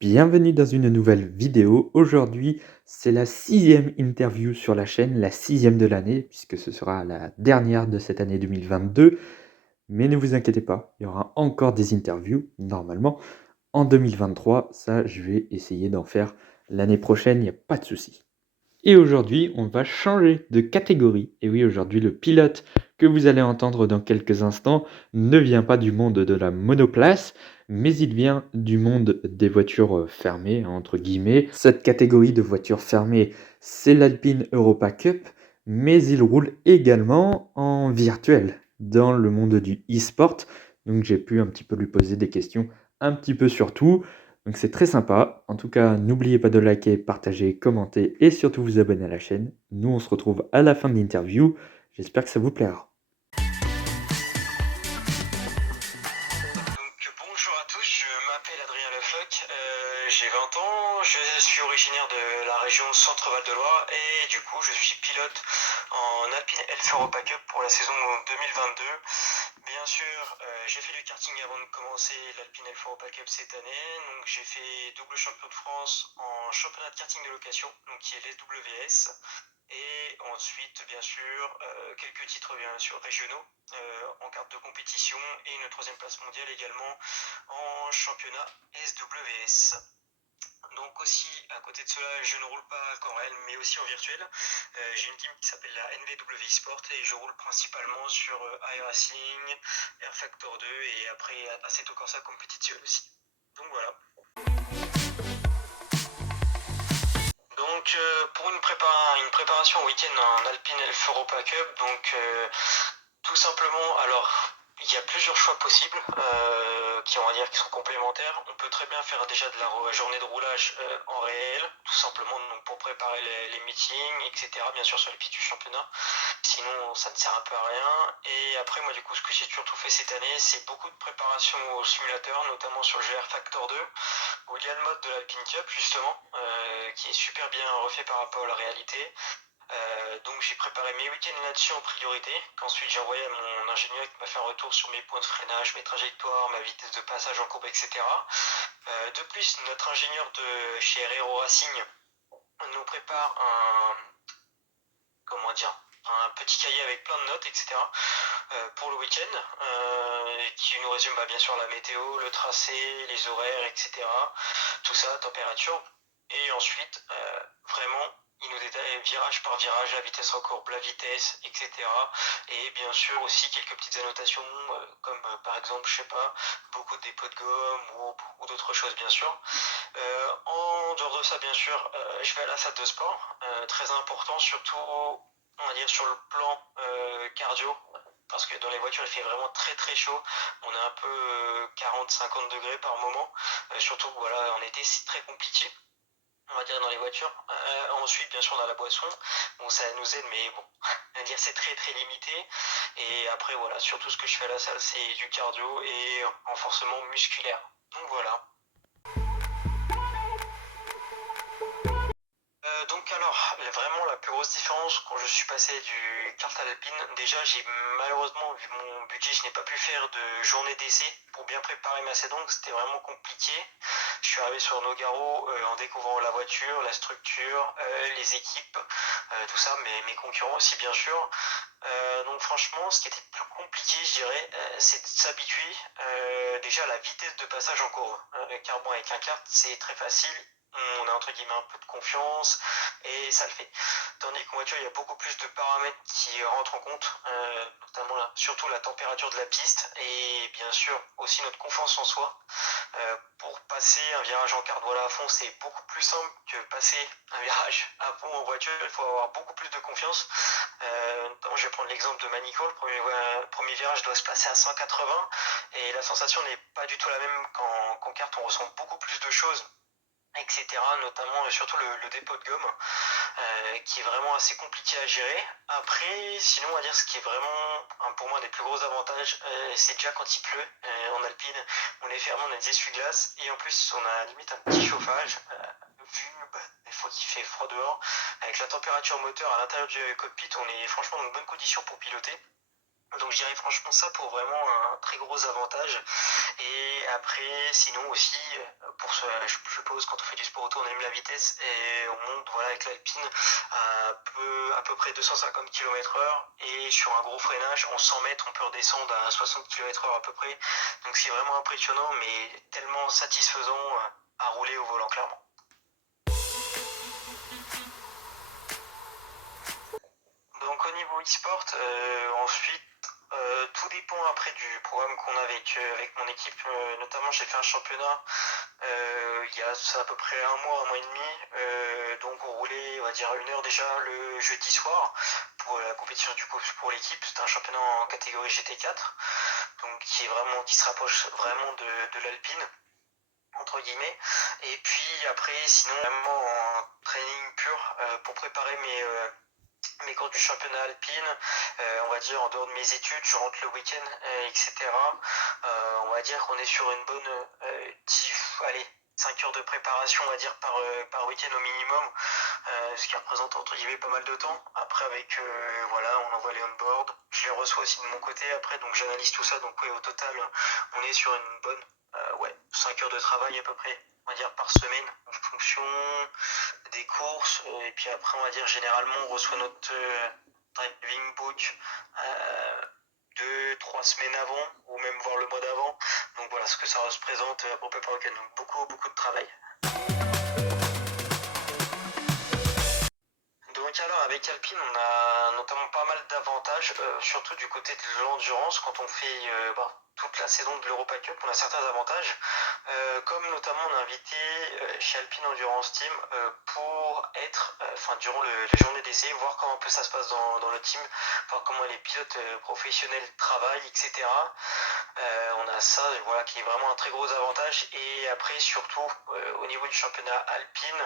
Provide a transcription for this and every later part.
Bienvenue dans une nouvelle vidéo. Aujourd'hui, c'est la sixième interview sur la chaîne, la sixième de l'année, puisque ce sera la dernière de cette année 2022. Mais ne vous inquiétez pas, il y aura encore des interviews, normalement, en 2023. Ça, je vais essayer d'en faire l'année prochaine, il n'y a pas de souci. Et aujourd'hui, on va changer de catégorie. Et oui, aujourd'hui, le pilote que vous allez entendre dans quelques instants ne vient pas du monde de la monoplace, mais il vient du monde des voitures fermées, entre guillemets. Cette catégorie de voitures fermées, c'est l'Alpine Europa Cup, mais il roule également en virtuel dans le monde du e-sport. Donc j'ai pu un petit peu lui poser des questions un petit peu sur tout. Donc c'est très sympa. En tout cas, n'oubliez pas de liker, partager, commenter et surtout vous abonner à la chaîne. Nous, on se retrouve à la fin de l'interview. J'espère que ça vous plaira. Donc bonjour à tous, je m'appelle Adrien Lefloc, j'ai 20 ans, je suis originaire de la région Centre-Val de Loire et du coup je suis pilote en Alpine Elf Europa Cup pour la saison 2022. Bien sûr, j'ai fait du karting avant de commencer l'Alpine Elf Europa Cup cette année, donc j'ai fait double champion de France en championnat de karting de location, donc qui est l'SWS. Et ensuite, bien sûr, quelques titres bien sûr régionaux en carte de compétition et une troisième place mondiale également en championnat SWS. Donc aussi, à côté de cela, je ne roule pas qu'en réel, mais aussi en virtuel. J'ai une team qui s'appelle la NVW Sport et je roule principalement sur iRacing, Air Factor 2 et après Assetto Corsa Competizione aussi. Donc voilà. Donc pour une préparation week-end en Alpine Elf Europa Cup, donc tout simplement, alors il y a plusieurs choix possibles qui on va dire qui sont complémentaires. On peut très bien faire déjà de la journée de roulage en réel, tout simplement donc pour préparer les meetings, etc. Bien sûr sur les pistes du championnat. Sinon ça ne sert un peu à rien. Et après moi du coup ce que j'ai surtout fait cette année, c'est beaucoup de préparation au simulateur, notamment sur le GR Factor 2, où il y a le mode de l'Alpine Cup justement, qui est super bien refait par rapport à la réalité. Donc j'ai préparé mes week-ends là-dessus en priorité, qu'ensuite j'ai envoyé à mon ingénieur qui m'a fait un retour sur mes points de freinage, mes trajectoires, ma vitesse de passage en courbe, etc. De plus, notre ingénieur de chez Herrero Racing nous prépare comment dire, un petit cahier avec plein de notes, etc. Pour le week-end, qui nous résume bien sûr la météo, le tracé, les horaires, etc. Tout ça, température. Et ensuite, vraiment, il nous détaille virage par virage, la vitesse en courbe, la vitesse, etc. Et bien sûr aussi quelques petites annotations, comme par exemple, je sais pas, beaucoup de dépôts de gomme ou d'autres choses bien sûr. En dehors de ça, bien sûr, je vais à la salle de sport, très important, surtout, on va dire, sur le plan cardio, parce que dans les voitures, il fait vraiment très très chaud. On a un peu 40-50 degrés par moment, surtout voilà, en été, c'est très compliqué. On va dire dans les voitures. Ensuite, bien sûr, on a la boisson. Bon, ça nous aide, mais bon, à dire c'est très très limité. Et après, voilà, surtout ce que je fais à la salle, c'est du cardio et renforcement musculaire. Donc voilà. Donc alors, vraiment la plus grosse différence quand je suis passé du kart à l'alpine, déjà j'ai malheureusement, vu mon budget, je n'ai pas pu faire de journée d'essai pour bien préparer ma saison, c'était vraiment compliqué. Je suis arrivé sur Nogaro en découvrant la voiture, la structure, les équipes, tout ça, mais mes concurrents aussi bien sûr. Donc franchement, ce qui était plus compliqué, je dirais, c'est de s'habituer déjà à la vitesse de passage en courbe. Car bon, avec un kart, c'est très facile. On a entre guillemets un peu de confiance et ça le fait. Tandis qu'en voiture, il y a beaucoup plus de paramètres qui rentrent en compte, notamment là, surtout la température de la piste et bien sûr aussi notre confiance en soi. Pour passer un virage en carte voilà, à fond, c'est beaucoup plus simple que passer un virage à fond en voiture. Il faut avoir beaucoup plus de confiance. Je vais prendre l'exemple de Manico. Le premier virage doit se passer à 180 et la sensation n'est pas du tout la même qu'en carte. On ressent beaucoup plus de choses, etc. Notamment surtout le dépôt de gomme qui est vraiment assez compliqué à gérer. Après, sinon, on va dire ce qui est vraiment pour moi des plus gros avantages, c'est déjà quand il pleut en Alpine, on est fermé, on a des essuie-glaces et en plus on a limite un petit chauffage. Vu des fois qu'il fait froid dehors, avec la température moteur à l'intérieur du cockpit, on est franchement dans de bonnes conditions pour piloter. Donc je dirais franchement ça pour vraiment un très gros avantage. Et après, sinon aussi, je suppose quand on fait du sport auto, on aime la vitesse et on monte voilà, avec l'Alpine à peu près 250 km/h et sur un gros freinage, en 100 mètres, on peut redescendre à 60 km/h à peu près. Donc c'est vraiment impressionnant, mais tellement satisfaisant à rouler au volant, clairement. Donc au niveau e-sport, ensuite, tout dépend après du programme qu'on a avec mon équipe. Notamment, j'ai fait un championnat il y a ça à peu près un mois et demi. Donc on roulait, on va dire, à 1 heure déjà le jeudi soir pour la compétition du coup pour l'équipe. C'était un championnat en catégorie GT4, donc qui se rapproche vraiment de l'Alpine entre guillemets. Et puis après, sinon vraiment en training pur pour préparer mes cours du championnat alpine, on va dire en dehors de mes études, je rentre le week-end, etc. On va dire qu'on est sur une bonne 5 heures de préparation, on va dire, par week-end au minimum, ce qui représente entre guillemets pas mal de temps. Après, avec, voilà, on envoie les on-board, je les reçois aussi de mon côté après, donc j'analyse tout ça. Donc, oui, au total, on est sur une bonne 5 heures de travail à peu près, on va dire, par semaine, en fonction des courses. Et puis après, on va dire, généralement, on reçoit notre driving book 2, 3 semaines avant, ou même voir le mois d'avant. Donc voilà ce que ça représente pour préparer le week-end. Donc beaucoup, beaucoup de travail. Donc alors avec Alpine, on a notamment pas mal d'avantages, surtout du côté de l'endurance. Quand on fait toute la saison de l'Europa Cup, on a certains avantages, comme notamment on est invité chez Alpine Endurance Team pour être, durant les journées d'essai, voir comment un peu ça se passe dans le team, voir comment les pilotes professionnels travaillent, etc. On a ça, voilà, qui est vraiment un très gros avantage. Et après, surtout, au niveau du championnat alpine,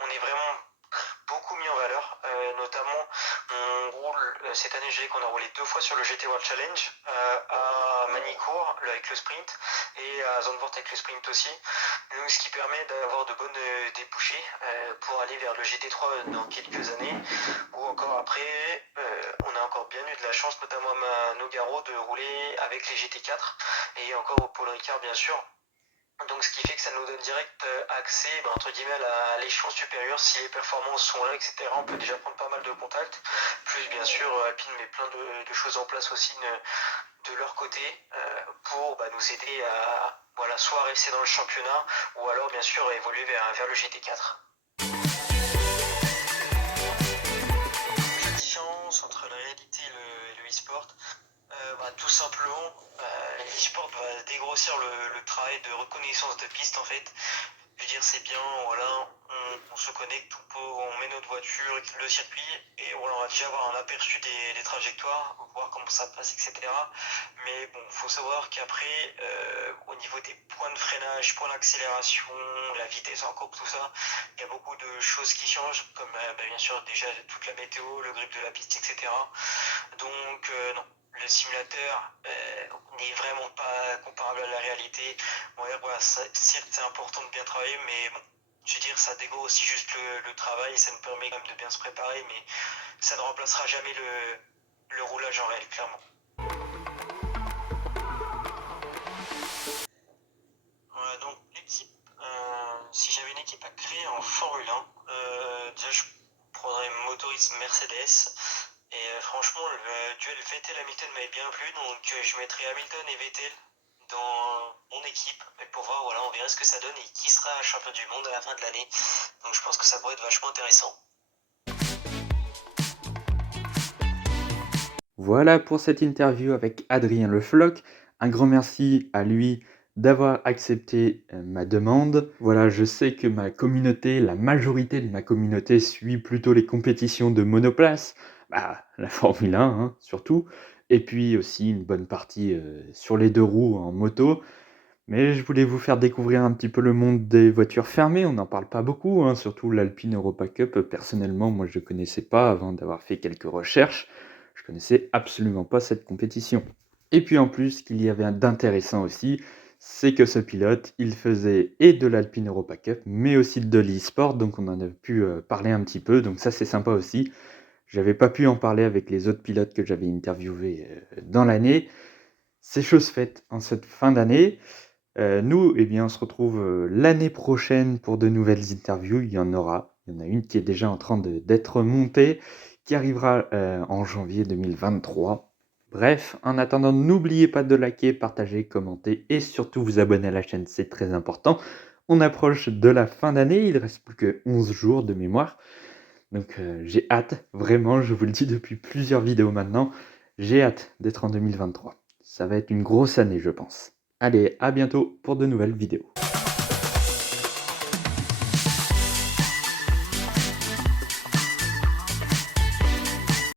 on est vraiment beaucoup mis en valeur. Notamment, on roule, cette année, je sais qu'on a roulé 2 fois sur le GT World Challenge, à Manicourt avec le sprint et à Zandvoort avec le sprint aussi. Donc, ce qui permet d'avoir de bonnes débouchés pour aller vers le GT3 dans quelques années. Ou encore après, on a encore bien eu de la chance, notamment à Nogaro, de rouler avec les GT4 et encore au Paul Ricard, bien sûr. Donc ce qui fait que ça nous donne direct accès entre guillemets à l'échelon supérieur si les performances sont là, etc. On peut déjà prendre pas mal de contacts. Plus bien sûr, Alpine met plein de choses en place aussi de leur côté pour nous aider à voilà, soit rester dans le championnat ou alors bien sûr évoluer vers le GT4. La différence entre la réalité et le e-sport, tout simplement, l'e-sport va dégrossir le travail de reconnaissance de piste en fait. Je veux dire, c'est bien, voilà, on se connecte, on met notre voiture, le circuit, et voilà, on va déjà avoir un aperçu des trajectoires, voir comment ça passe, etc. Mais bon, faut savoir qu'après, au niveau des points de freinage, points d'accélération, la vitesse en courbe, tout ça, il y a beaucoup de choses qui changent, comme bien sûr déjà toute la météo, le grip de la piste, etc. Donc non, le simulateur n'est vraiment pas comparable à la réalité. Ouais, voilà, certes c'est important de bien travailler, mais bon, je veux dire, ça dégo aussi juste le travail, et ça nous permet quand même de bien se préparer, mais ça ne remplacera jamais le roulage en réel, clairement. Voilà, donc l'équipe, si j'avais une équipe à créer en Formule 1, déjà je prendrais une motoriste Mercedes. Et franchement, le duel Vettel-Hamilton m'avait bien plu, donc je mettrais Hamilton et Vettel dans mon équipe et pour voir, voilà, on verra ce que ça donne et qui sera champion du monde à la fin de l'année. Donc je pense que ça pourrait être vachement intéressant. Voilà pour cette interview avec Adrien Le Floch. Un grand merci à lui d'avoir accepté ma demande. Voilà, je sais que ma communauté, la majorité de ma communauté suit plutôt les compétitions de monoplace, la Formule 1 hein, surtout, et puis aussi une bonne partie sur les 2 roues en moto. Mais je voulais vous faire découvrir un petit peu le monde des voitures fermées, on n'en parle pas beaucoup, hein, surtout l'Alpine Europa Cup. Personnellement, moi je ne connaissais pas avant d'avoir fait quelques recherches. Je connaissais absolument pas cette compétition. Et puis en plus, ce qu'il y avait d'intéressant aussi, c'est que ce pilote, il faisait et de l'Alpine Europa Cup, mais aussi de l'e-sport, donc on en a pu parler un petit peu, donc ça c'est sympa aussi. J'avais pas pu en parler avec les autres pilotes que j'avais interviewés dans l'année. C'est chose faite en cette fin d'année. Nous, eh bien, on se retrouve l'année prochaine pour de nouvelles interviews. Il y en aura. Il y en a une qui est déjà en train d'être montée, qui arrivera en janvier 2023. Bref, en attendant, n'oubliez pas de liker, partager, commenter et surtout vous abonner à la chaîne, c'est très important. On approche de la fin d'année, il ne reste plus que 11 jours de mémoire. Donc j'ai hâte, vraiment, je vous le dis depuis plusieurs vidéos maintenant, j'ai hâte d'être en 2023. Ça va être une grosse année, je pense. Allez, à bientôt pour de nouvelles vidéos.